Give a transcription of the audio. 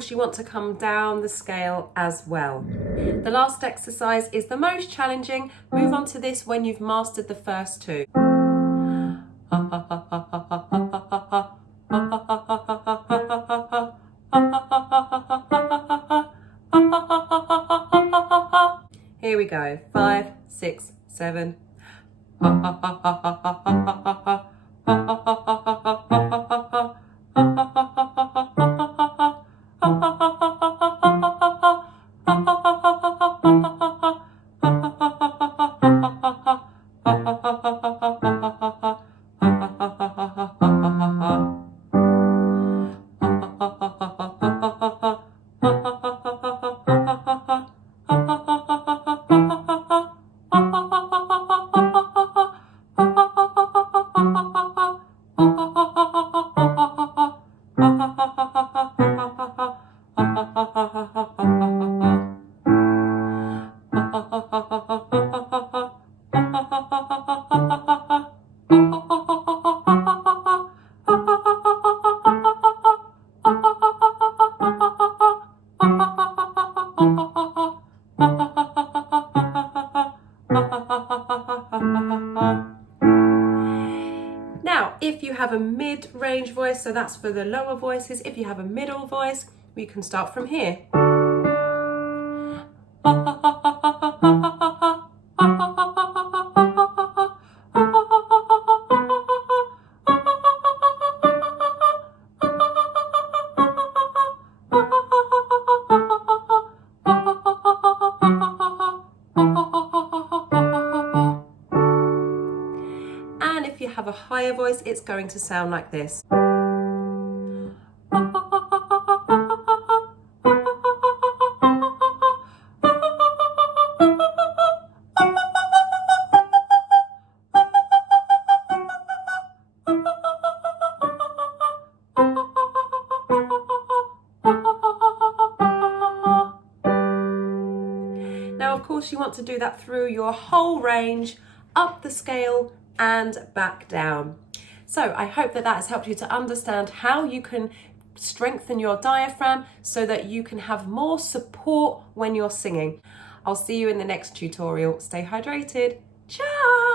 course you want to come down the scale as well. The last exercise is the most challenging. Move on to this when you've mastered the first two. Here we go. 5, 6, 7. Now, if you have a mid-range voice, so that's for the lower voices, if you have a middle voice, we can start from here. And if you have a higher voice, it's going to sound like this. Now, of course, you want to do that through your whole range, up the scale and back down. So I hope that has helped you to understand how you can strengthen your diaphragm so that you can have more support when you're singing. I'll see you in the next tutorial. Stay hydrated. Ciao!